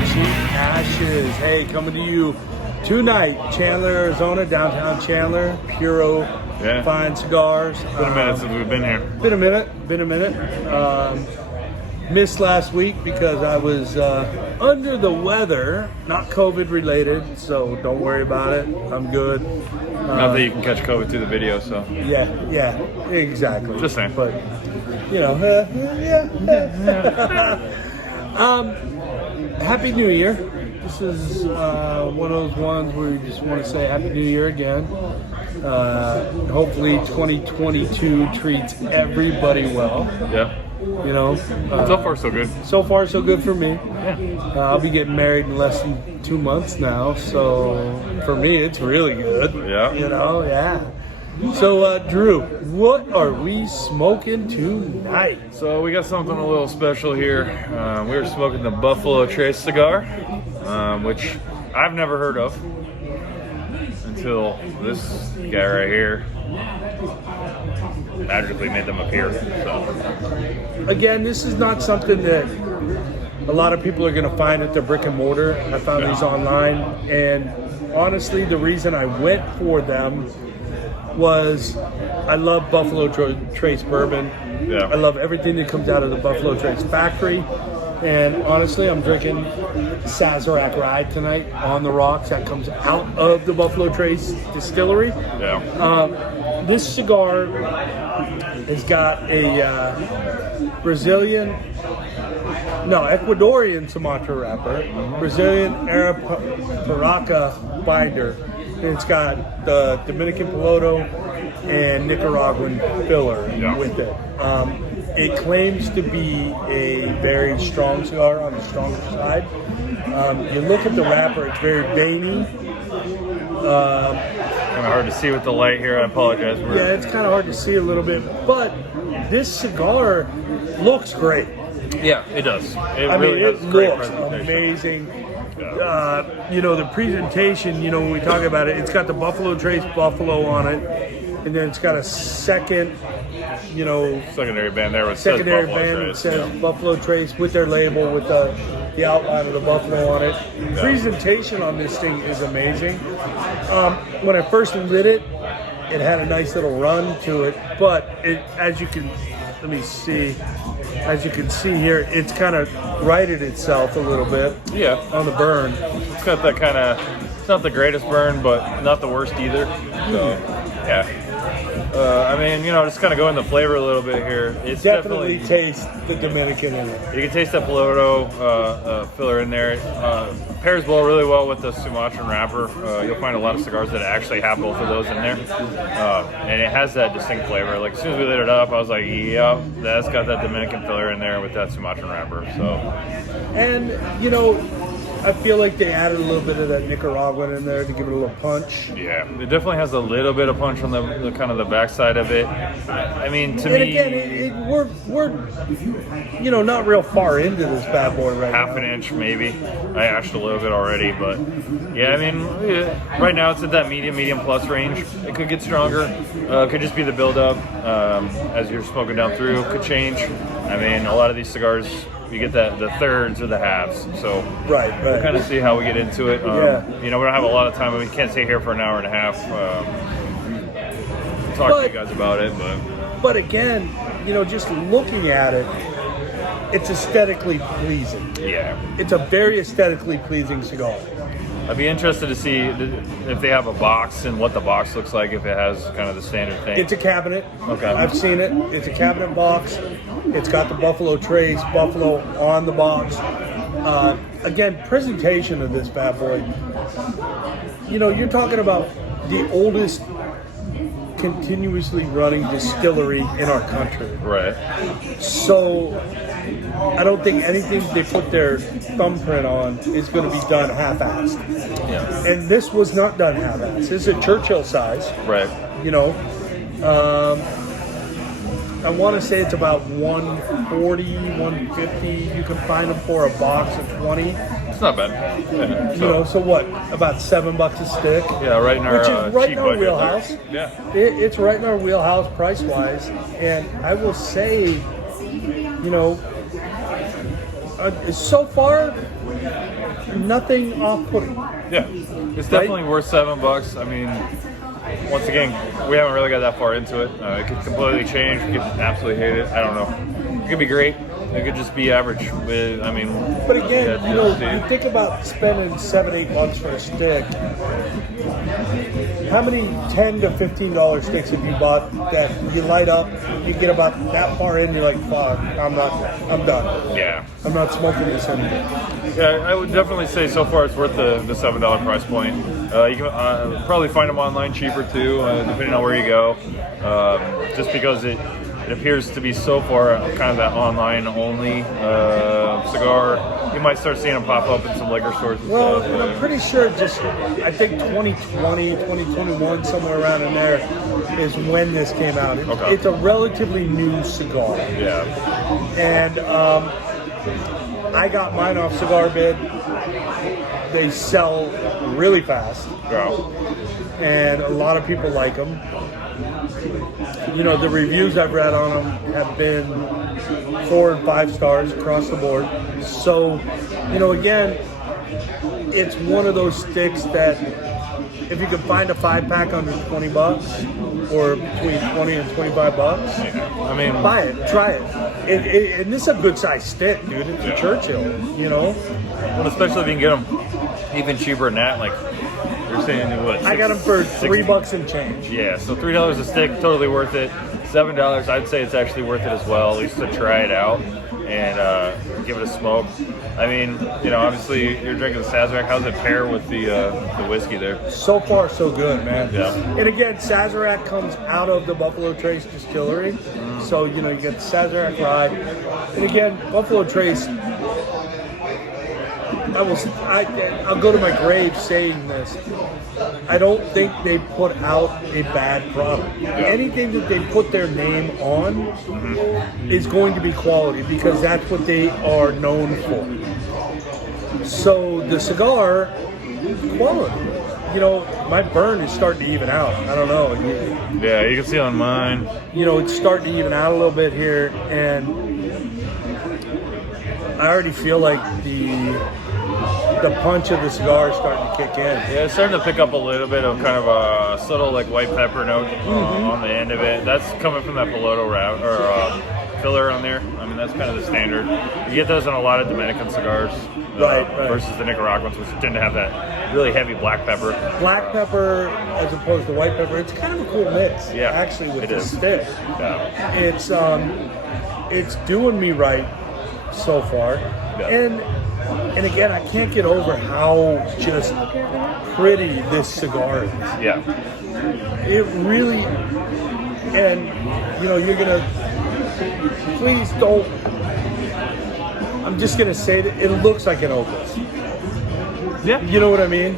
Cheap Ashes. Hey, coming to you tonight, Chandler, Arizona, downtown Chandler, Puro, fine cigars. Been a minute since we've been here. Been a minute. Missed last week because I was under the weather, not COVID related, so don't worry about it. I'm good. Not that you can catch COVID through the video, so. Yeah, exactly. Just saying. But, you know, Happy New Year. This is one of those ones where you just want to say Happy New Year again. Hopefully 2022 treats everybody well. Yeah. You know, so far so good. So far so good for me. Yeah. I'll be getting married in less than 2 months now, so for me it's really good. Yeah. You know, yeah. So Drew, what are we smoking tonight? So we got something a little special here. We were smoking the Buffalo Trace cigar, which I've never heard of until this guy right here magically made them appear. So again, this is not something that a lot of people are going to find at their brick and mortar. I found these online, and honestly, the reason I went for them was I love Buffalo Trace bourbon. Yeah. I love everything that comes out of the Buffalo Trace factory. And honestly, I'm drinking Sazerac Rye tonight on the rocks. That comes out of the Buffalo Trace distillery. yeah. This cigar has got a Ecuadorian Sumatra wrapper, Brazilian Arapaca binder, and it's got the Dominican Piloto and Nicaraguan filler with it. It claims to be a very strong cigar, on the stronger side. You look at the wrapper, it's very veiny. Kind of hard to see with the light here. I apologize. Yeah, it's kind of hard to see a little bit, but this cigar looks great. Yeah, it does. It It looks amazing. You know, the presentation, you know, when we talk about it, it's got the Buffalo Trace Buffalo on it, and then it's got a secondary band there with secondary says Buffalo band Trace. that says Buffalo Trace with their label with the outline of the buffalo on it. Yeah. Presentation on this thing is amazing. When I first lit it, it had a nice little run to it, but as you can see here, it's kind of righted itself a little bit. Yeah. On the burn. It's got that kind of, it's not the greatest burn, but not the worst either. So, yeah. Just kind of go in the flavor a little bit here. It's definitely taste the Dominican in it. You can taste that Piloto filler in there. Pairs really well with the Sumatran wrapper. You'll find a lot of cigars that actually have both of those in there. And it has that distinct flavor. Like as soon as we lit it up, I was like, yep, that's got that Dominican filler in there with that Sumatran wrapper. So, and you know, I feel like they added a little bit of that Nicaraguan in there to give it a little punch. Yeah, it definitely has a little bit of punch on the kind of the backside of it. I mean, to me, again, we're not real far into this bad boy right now. Half an inch maybe. I ashed a little bit already, but yeah, I mean, right now it's at that medium plus range. It could get stronger. It could just be the buildup as you're smoking down through. Could change. I mean, a lot of these cigars, you get the thirds or the halves. So we'll kind of see how we get into it. We don't have a lot of time. We can't stay here for an hour and a half. Talk to you guys about it, but again, just looking at it, it's aesthetically pleasing. Yeah, it's a very aesthetically pleasing cigar. I'd be interested to see if they have a box and what the box looks like, if it has kind of the standard thing. It's a cabinet. Okay. I've seen it. It's a cabinet box. It's got the Buffalo Trace, Buffalo on the box. Again, presentation of this bad boy. You're talking about the oldest continuously running distillery in our country. Right. So I don't think anything they put their thumbprint on is going to be done half-assed. Yeah. And this was not done half-assed. This is a Churchill size. Right. I want to say it's about 140, 150. You can find them for a box of 20. It's not bad. Yeah, so what? About $7 a stick. Yeah, right in our which is right cheap in our budget wheelhouse. There. Yeah, it's right in our wheelhouse price-wise, and I will say, so far, nothing off-putting. Yeah, it's definitely worth $7. I mean, once again, we haven't really got that far into it. It could completely change. You could absolutely hate it. I don't know. It could be great. It could just be average. But again, you think about spending $7-8 for a stick. How many $10 to $15 sticks have you bought that you light up, you get about that far in, you're like, fuck, I'm done. Yeah. I'm not smoking this anymore. Yeah, I would definitely say so far it's worth the $7 price point. You can probably find them online cheaper too, depending on where you go. Just because it appears to be so far kind of that online only cigar. You might start seeing them pop up in some liquor stores and Well, stuff. and I'm pretty sure I think 2020, 2021, somewhere around in there is when this came out. Okay. It's a relatively new cigar. Yeah. And I got mine off Cigar Bid. They sell really fast. Yeah. And a lot of people like them. The reviews I've read on them have been 4 and 5 stars across the board. So, again, it's one of those sticks that if you can find a 5-pack under $20 or between $20 and $25, I mean, buy it, try it. And this is a good sized stick, dude. It's a Churchill, Well, especially if you can get them even cheaper than that, like you're saying, what? I got them for $60. $3 and change. Yeah, so $3 a stick, totally worth it. $7, I'd say it's actually worth it as well, at least to try it out and give it a smoke. I mean, obviously you're drinking the Sazerac. How's it pair with the whiskey there? So far, so good, man. Yeah. And again, Sazerac comes out of the Buffalo Trace distillery. So, you get the Sazerac Rye. And again, Buffalo Trace, I'll go to my grave saying this. I don't think they put out a bad product. Yeah. Anything that they put their name on is going to be quality because that's what they are known for. So the cigar, quality. My burn is starting to even out. I don't know. Yeah, you can see on mine. It's starting to even out a little bit here, and I already feel like the punch of the cigar is starting to kick in. Yeah, it's starting to pick up a little bit of kind of a subtle like white pepper note on the end of it. That's coming from that piloto route or filler on there. I mean, that's kind of the standard. You get those in a lot of Dominican cigars, Right. versus the Nicaraguans, which tend to have that really heavy black pepper. Black pepper as opposed to white pepper. It's kind of a cool mix, Yeah, actually, with it the is. stick. Yeah. It's doing me right so far, Yeah. and again, I can't get over how just pretty this cigar is. Yeah. It really, and you're gonna, please don't. I'm just gonna say that it looks like an Opus. Yeah. You know what I mean?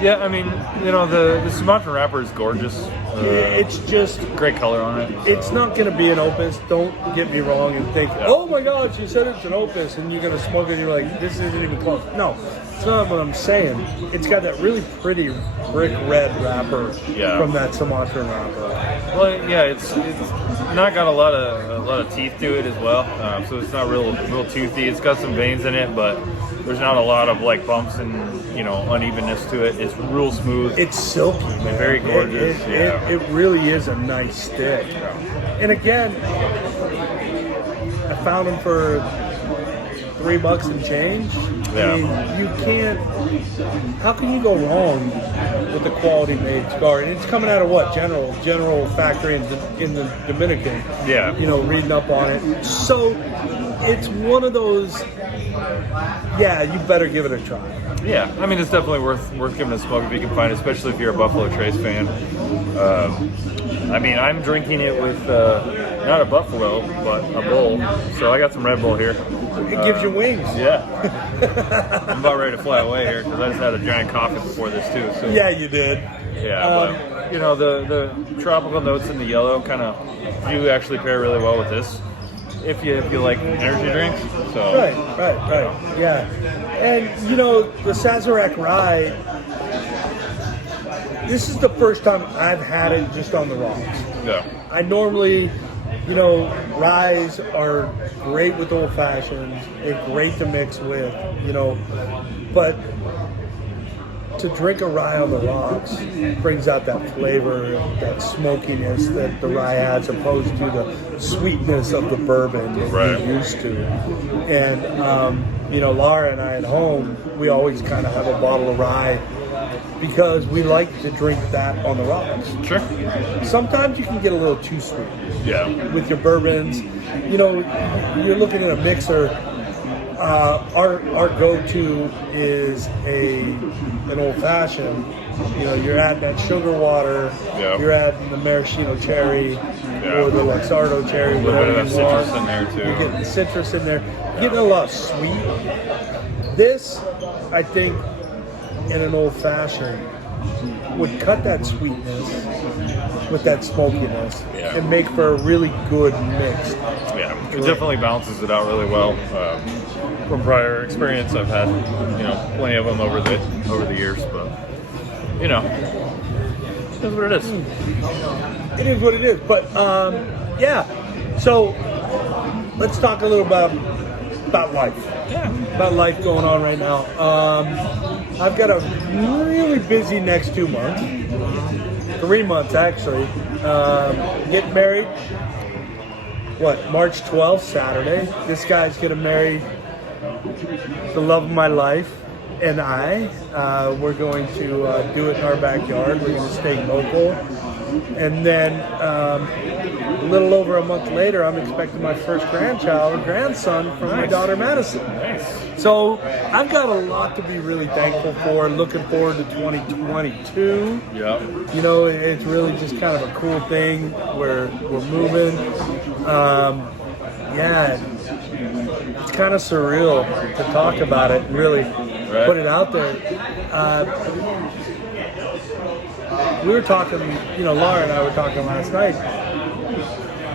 Yeah, I mean, the Sumatra wrapper is gorgeous. It's just, Great color on it. it's not going to be an Opus. Don't get me wrong and think, oh my God, she said it's an Opus, and you're going to smoke it and you're like, this isn't even close. No, it's not what I'm saying. It's got that really pretty brick red wrapper from that Sumatra wrapper. Well, yeah, it's not got a lot of teeth to it as well, so it's not real toothy. It's got some veins in it, but there's not a lot of like bumps and unevenness to it. It's real smooth. It's silky, man. Very gorgeous. It really is a nice stick. And again, I found them for $3 and change. Yeah. I mean, you can't. How can you go wrong with a quality made cigar? And it's coming out of what? General factory in the Dominican. Yeah. Reading up on it. So it's one of those. Yeah, you better give it a try. Yeah, I mean, it's definitely worth giving a smoke if you can find it, especially if you're a Buffalo Trace fan. I mean, I'm drinking it with not a Buffalo, but a Bull. So I got some Red Bull here. It gives you wings. Yeah. I'm about ready to fly away here because I just had a giant coffee before this too. So Yeah, you did. yeah, but the tropical notes in the yellow kind of do actually pair really well with this. If you like energy drinks. So Right. Yeah. And the Sazerac Rye, this is the first time I've had it just on the rocks. yeah. I normally, ryes are great with old fashions. They're great to mix with, But to drink a rye on the rocks brings out that flavor, that smokiness that the rye has, opposed to the sweetness of the bourbon that you're used to. And Laura and I at home, we always kind of have a bottle of rye because we like to drink that on the rocks. Sure. Sometimes you can get a little too sweet. Yeah. With your bourbons, you're looking at a mixer. Our go-to is an old-fashioned. You're adding that sugar water. Yep. You're adding the maraschino cherry or the Luxardo cherry. A little bit of citrus in there too. You're getting citrus in there. You're getting a lot of sweet. This, I think, in an old-fashioned would cut that sweetness with that smokiness and make for a really good mix. Yeah, it definitely balances it out really well. From prior experience, I've had plenty of them over the years, but that's what it is. It is what it is. But so let's talk a little about life. Yeah, about life going on right now. I've got a really busy next 2 months, 3 months actually. Getting married. March 12th, Saturday. This guy's gonna marry the love of my life, and we're going to do it in our backyard. We're going to stay local. And then a little over a month later, I'm expecting my first grandson from my daughter Madison. Nice. So I've got a lot to be really thankful for. Looking forward to 2022. Yeah. It's really just kind of a cool thing. We're moving. It's kind of surreal to talk about it and really put it out there. We were talking, Laura and I were talking last night.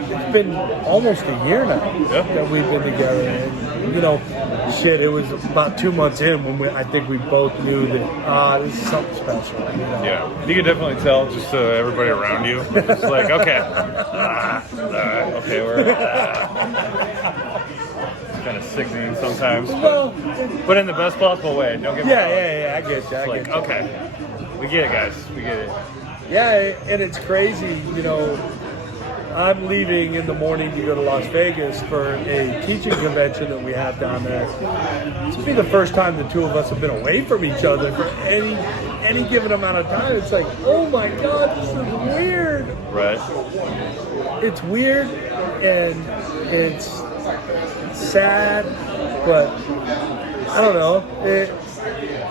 It's been almost a year now that we've been together. And, it was about 2 months in when I think we both knew that this is something special. Yeah, you can definitely tell just everybody around you. It's like, okay, we're kind of sickening sometimes, but in the best possible way. Don't get me wrong. I get you. Okay, we get it, guys. We get it. Yeah, and it's crazy. I'm leaving in the morning to go to Las Vegas for a teaching convention that we have down there. This will be the first time the two of us have been away from each other for any given amount of time. It's like, oh my God, this is weird. Right. It's weird and it's sad, but I don't know.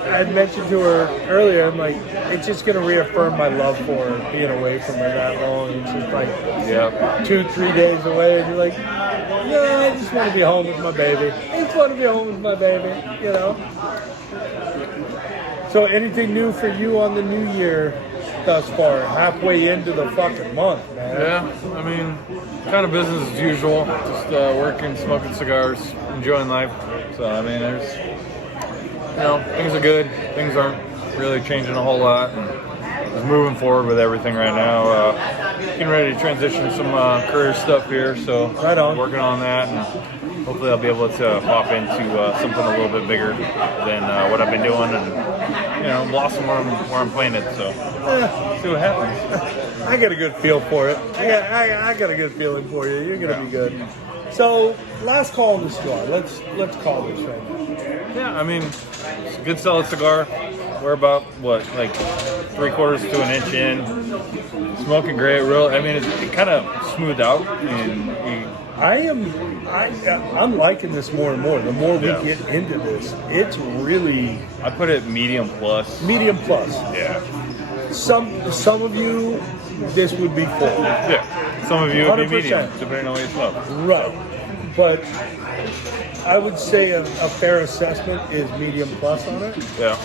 I mentioned to her earlier, I'm like, it's just going to reaffirm my love for her, being away from her that long. It's just like 2-3 days away, and you're like, I just want to be home with my baby. So anything new for you on the new year thus far? Halfway into the fucking month, man. Yeah, I mean, kind of business as usual. Just working, smoking cigars, enjoying life. So, I mean, there's... things are good. Things aren't really changing a whole lot. And just moving forward with everything right now. Getting ready to transition some career stuff here. So working on that, and hopefully I'll be able to hop into something a little bit bigger than what I've been doing, and blossom where I'm playing it. So see what happens. I got a good feel for it. I got a good feeling for you. You're gonna be good. So last call on the cigar. Let's call this right now. Yeah, I mean, it's a good solid cigar. We're about, 3/4 to an inch in. Smoking great, it kind of smoothed out. And I'm liking this more and more. The more we get into this, it's really... I put it medium plus. Medium plus. Yeah. Some of you, this would be full. Yeah. Some of you would be 100%. medium, depending on what you smoke. Right. But I would say a fair assessment is medium plus on it. Yeah.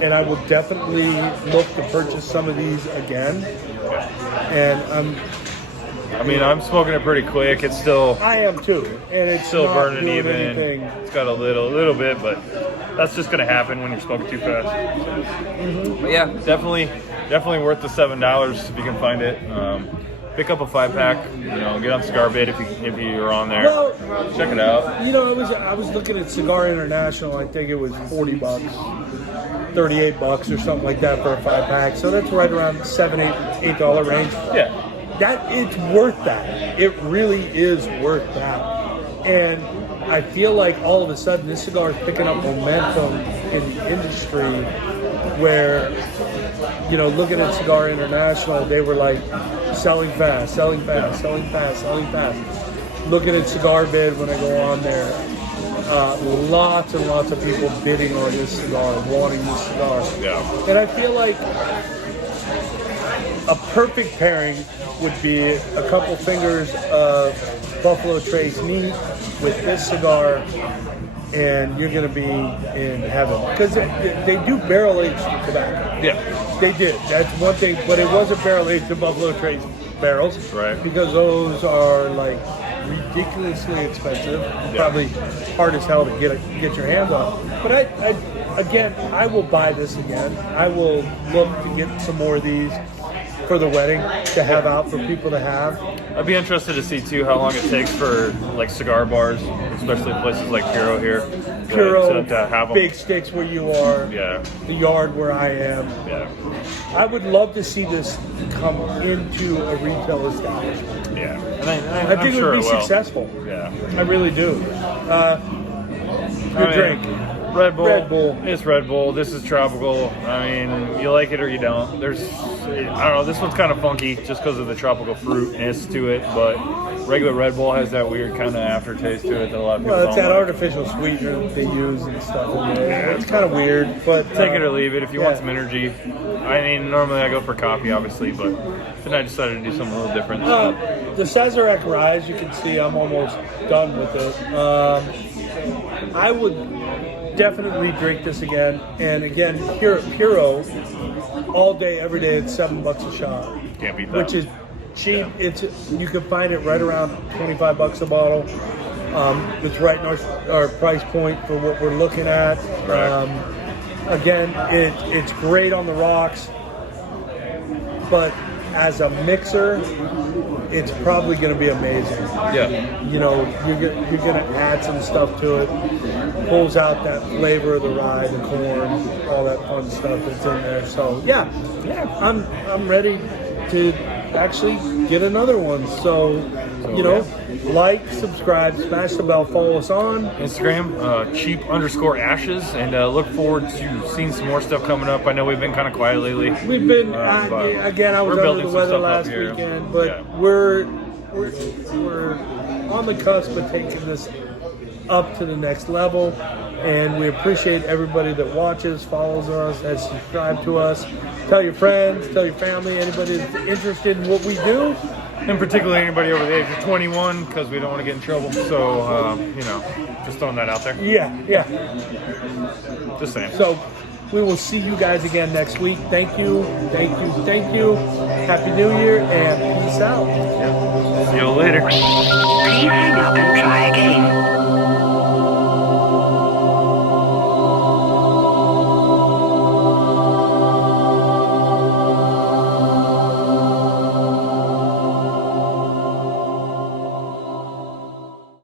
And I will definitely look to purchase some of these again. And I'm smoking it pretty quick. It's still... I am too. And it's still not burning doing even. anything. It's got a little bit, but that's just going to happen when you're smoking too fast. But yeah, definitely worth the $7 if you can find it. pick up a 5-pack. Get on Cigar Bit if you're on there. Well, check it out. I was looking at Cigar International. I think it was $40, $38 or something like that for a 5-pack. So that's right around $7-8 range. Yeah. It's worth that. It really is worth that. And I feel like all of a sudden this cigar is picking up momentum in the industry where, looking at Cigar International, they were like selling fast. Looking at Cigar Bid when I go on there, lots and lots of people bidding on this cigar, wanting this cigar. Yeah. And I feel like a perfect pairing would be a couple fingers of Buffalo Trace meat with this cigar, and you're going to be in heaven. Because they do barrel-aged tobacco. Yeah. They did. That's one thing, but it wasn't barrel-aged in Buffalo Trace barrels. Right. Because those are, like, ridiculously expensive. Yeah. Probably hard as hell to get your hands on. But I will buy this again. I will look to get some more of these for the wedding to have out for people to have. I'd be interested to see too how long it takes for like cigar bars, especially places like Puro here, Puro, to have them. Big Sticks where you are, Yeah. the Yard where I am. Yeah. I would love to see this come into a retail establishment. Yeah. And I think sure it would be will. successful. Yeah. I really do. Your drink. Red Bull. Red Bull. It's Red Bull. This is tropical. I mean, you like it or you don't. I don't know. This one's kind of funky just because of the tropical fruitness to it, but regular Red Bull has that weird kind of aftertaste to it that a lot of people Well, it's don't that like. artificial sweetener that they use and stuff in there. It's kind of weird, but Take it or leave it if you want yeah. some energy. I mean, normally I go for coffee, obviously, but tonight I decided to do something a little different. The Sazerac Rye, as you can see, I'm almost done with it. I would definitely drink this again. And again, Puro, all day, every day, it's $7 a shot. Can't beat that. Which is cheap. Yeah. You can find it right around $25 a bottle. It's right in our price point for what we're looking at. Right. Again, it's great on the rocks, but as a mixer, it's probably going to be amazing. Yeah. You're going to add some stuff to it. Pulls out that flavor of the rye, the corn, all that fun stuff that's in there. So yeah, I'm ready to actually get another one. So like, subscribe, smash the bell, follow us on Instagram, cheap_ashes, and look forward to seeing some more stuff coming up. I know we've been kind of quiet lately. We've been again. I was under building the some weather stuff up last here. weekend, but Yeah. we're on the cusp of taking this up to the next level, and we appreciate everybody that watches, follows us, has subscribed to us. Tell your friends, tell your family, anybody that's interested in what we do. And particularly anybody over the age of 21, because we don't want to get in trouble. So, just throwing that out there. Yeah. Just saying. So we will see you guys again next week. Thank you. Happy New Year, and peace out. See you later. Please hang up and try again.